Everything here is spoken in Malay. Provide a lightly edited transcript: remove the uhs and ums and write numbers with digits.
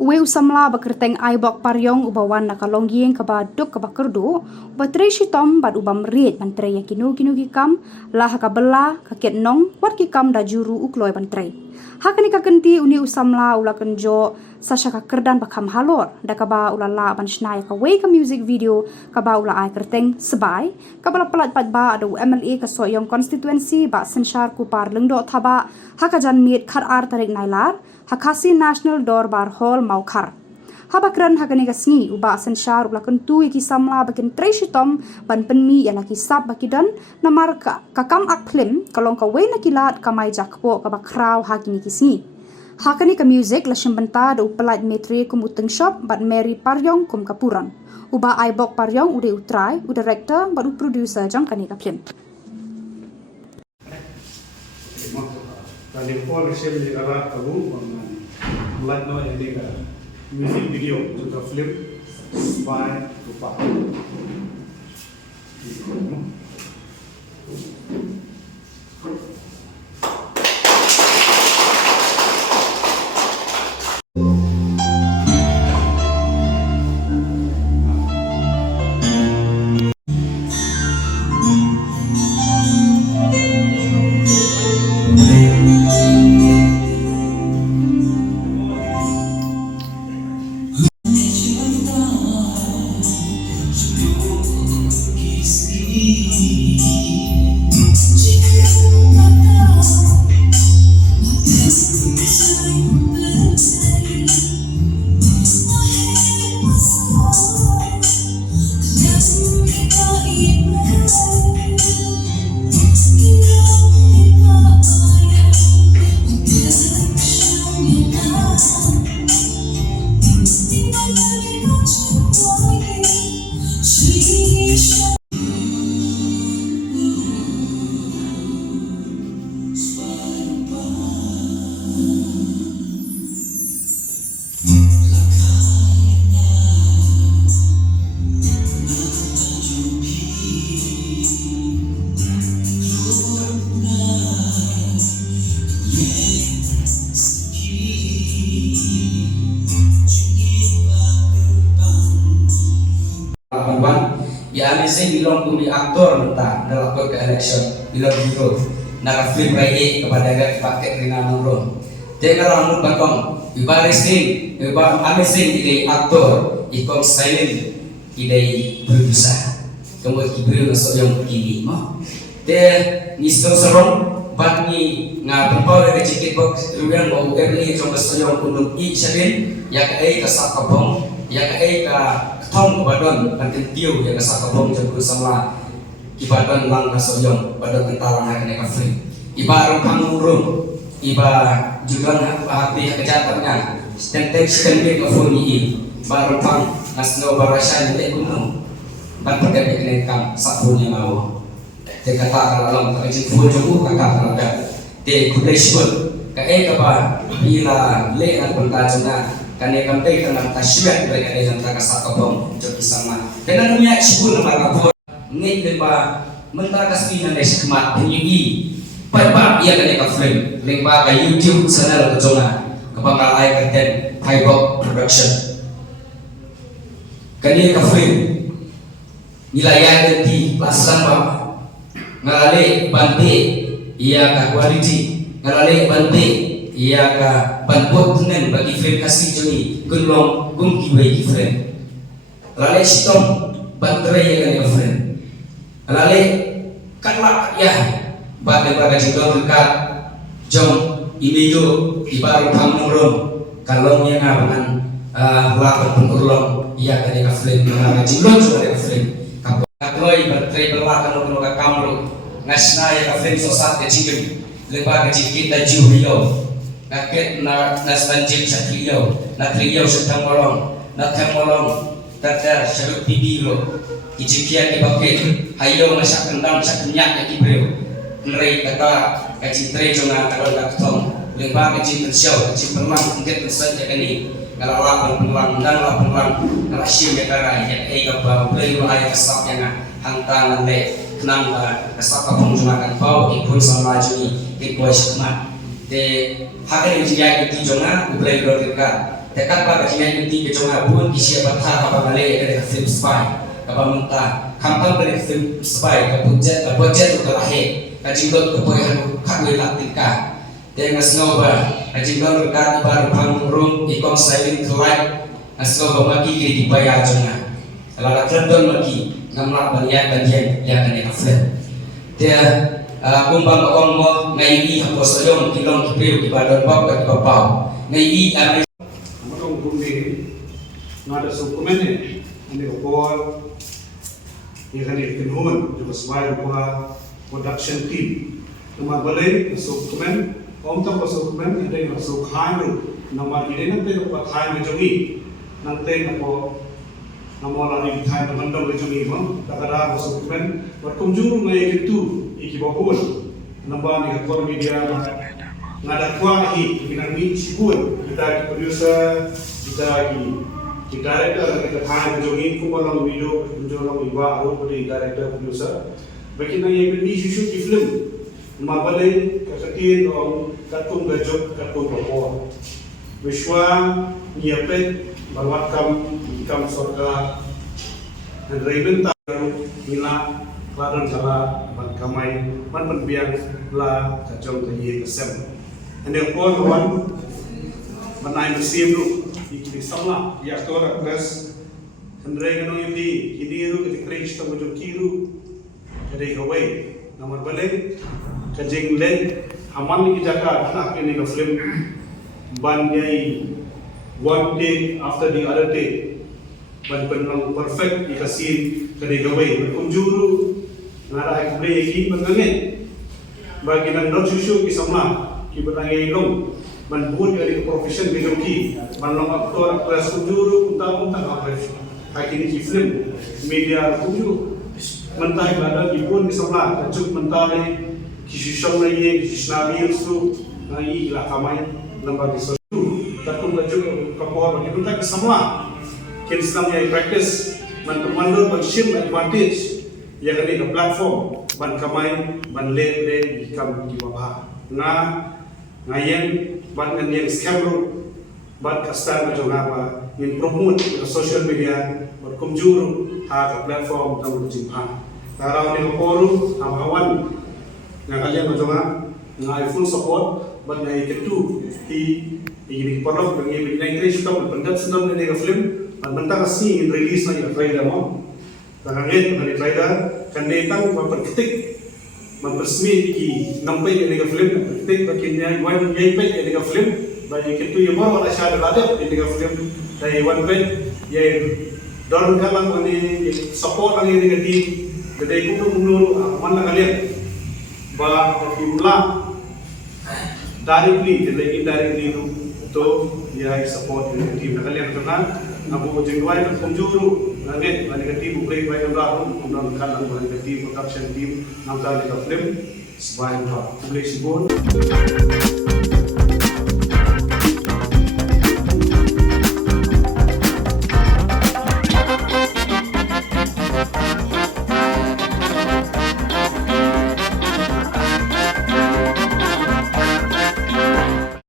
Uwe usamla bakerteng aibok paryong ubawan nakalongging kabaduk kabakerdu batre shitom bad ubam red bantre yang kinu gikam lah kabela kaket nong wat kikam da juru ukloi bantre hakani kakenti uni usamla ula kenjo sasha kakerdan bakam halor da kaba ulala ban shnaya ka way ka music video kaba ula ai kerteng sebai kabala pelat pat ba ada MLA ka soyong constituency ba senshar ku par lengdo thaba hakajan miet khar ar tarik nailar Hakasi National Dorbar Hall Maukar. Habakran hakani kasni uba senshar ula kentu iki samla bakin treshitom ban penmi ya laki sab bakidan namar kakam aklim kalong ka we nakilat kamai jakpo ka bakraw hakini kisni. Hakani ka music la shimbenta do pelat metri kumuteng shop bat Mary Paryong kum kapuran. Uba aibok Paryong ude utrai u director bat u producer jang kani ka film. Tadi Paul recently arat kabu mulai no ini ka music video untuk film Spy Rupa. Ya amazing bilang kumi aktor mentah dalam ke election bilang gitu nak film raya kepada gak pakai rina nurun jangan rambut bakong ibaris ni amazing ide aktor ikon silent ide producer kamu kibri masuk yang begini mah deh nisong serong bat ni ngapempau dari cikit box ruang mau erli cuma soyong kunung i sabin ya kai kasak kabong ya kai ka thong badan kantin tiu ya kasak kabong jam bersama ibadan lang kasoyong badan tentara hakane kafri iba rongkang urung iba juga hati kejatannya stenteng stenteng kafuni i baru pang asno barasan le gunung ban pergi kene kam sakuni mau te kata kalau tak jin fu jogu kakak ada te kudai sebut ka ba bila le an pentajuna kane kampai kana tasyiat mereka dia tentang kasakabong joki sama dengan dunia sebut nama kapur ngit lemba mentara kasbi nan eskemat penyugi pada ia kane ka frame lemba ka YouTube channel kejona kapakal ai content Highbox production kane ka frame nilai di pelasan pak ngalale bante ia ka quality ngalale bante ia ka banpot tunen bagi frame kasih joni gunlong gungki bagi frame ngalale sitom bantre ia ka frame ngalale katlak ya baga juga dekat jom ini tu ibarat pamurung kalau yang ngabangan lapan pengurlong ia ka frame ngalale jilon juga ka frame Katloi bertrai belakang kalau kamu ngasna ya kafem sosat kecil lepas kecil kita juhio ngaket nasban jim sakliyo nakliyo sedang molong tata serut bibi lo kijikian dipakai hayo masak kendang saknya kibreu nrei kata kecil tre cuma kalau daktong lepas kecil tersiau kecil pelang mungkin tersaja kini kalau pelang kalau sim ya cara ya bau beli ayat kesak yang hantangan le kenang kesak kapung cuma kan bau ikut sama juni ikut semat de hakan yang dia itu jangan beli dua Tekat pada kini nanti kejonga pun kisi batha apa male dari film spy apa mentah hampam dari film spy ke budget untuk lahir kajindot ke poyan kakwe latika dia ngasnoba kajindot berkat baru panggung ikon silent light ngasnoba maki kiri dibayar jonga lalat rendon maki ngamlak balian bagian yang kena film dia kumbang orang mo ngayi hapos ayong kilong kipriw ibadon bab at babaw ngayi ang Matong kundi nga ada dokumen ini ko yang kani tinhun juga sebagai production team nama balai dokumen untuk dokumen ada yang masuk hayu nama ini nanti dapat hayu jogi nanti nama lagi hayu mandang jogi mo takara dokumen berkunjung ngai itu ikibapun nama ni kor media ngada kuah hi kita ni sibun kita producer kita director kita thai jogi kumalang video kunjung iba aru pudi director producer bagi nang ni shoot di film mabale kakin ong katung gajot katung bapo Vishwa niapet barwat kam sorga dan Raven tahu nila kladan sala ban kamai man penbiang la kajong kayi kesem ande ko kawan manai musim lu ikili samla ya tora plus andre gano yudi kiniru ke krish to mojo kiru kade gawai nomor bale kajing len aman ki jaka anak ini ke film ban yai one day after the other day ban penang perfect ikasin kade gawai kunjuru ngara ay kuble iki bangangen bagi nang not susu ki samla ki batangay ilong man buon dari profession bilang ki man long aktor kelas kunjuru unta apa kini ki film media kunjuru mentah ibadah ki buon ki samla kacuk mentale ki shisong na ye ki snabi usu na i la kamay lamba ki so tatung kacuk kapor ki unta ki samla kin islam ya practice man commander man shim advantage yang ada di platform ban kamay ban le ikam di bawah ngayen ban yang scam ban kastar macam apa in promote ke social media ban kumjuru ha platform tamu jimha tarau ni koru amawan nga kalian macam ngai full support ban ngai ketu ini produk bagi English tahu pendat senang ni film ban bentang asni in release na in trailer mo Tanganit, dari trailer, kanetang memperketik, mempersemi ki nampai yang film, memperketik baginya one yaipai yang film, bagi itu yang baru ada syada ada yang film dari one page, yang dorong kalang ini support ang ini di, jadi kudu menurut mana kalian, bah jumlah directly, jadi indirectly itu ya support ini tim kalian kenal, nabu jengwai kunjuru. Langit, negatif bukan baik orang kan negatif production team, nampak di film, sebagai public support.